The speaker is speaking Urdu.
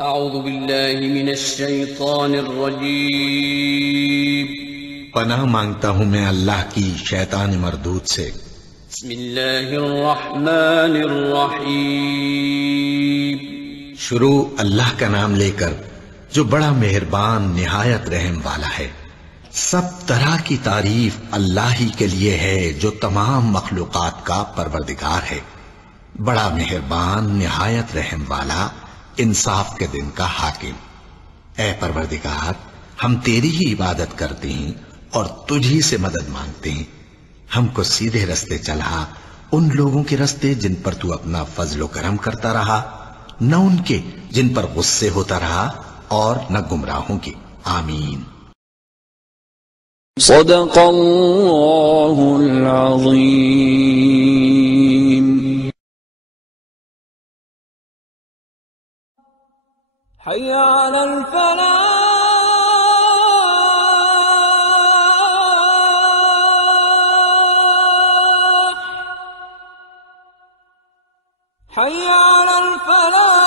اعوذ باللہ من الشیطان الرجیم پناہ مانگتا ہوں میں اللہ کی شیطان مردود سے۔ بسم اللہ الرحمن الرحیم شروع اللہ کا نام لے کر جو بڑا مہربان نہایت رحم والا ہے۔ سب طرح کی تعریف اللہ ہی کے لیے ہے جو تمام مخلوقات کا پروردگار ہے، بڑا مہربان نہایت رحم والا، انصاف کے دن کا حاکم۔ اے پروردگار، ہم تیری ہی عبادت کرتے ہیں اور تجھی سے مدد مانگتے ہیں۔ ہم کو سیدھے رستے چلا، ان لوگوں کے رستے جن پر تو اپنا فضل و کرم کرتا رہا، نہ ان کے جن پر غصے ہوتا رہا، اور نہ گمراہوں کے۔ آمین۔ صدق اللہ العظیم۔ حی علی الفلاح، حی علی الفلاح۔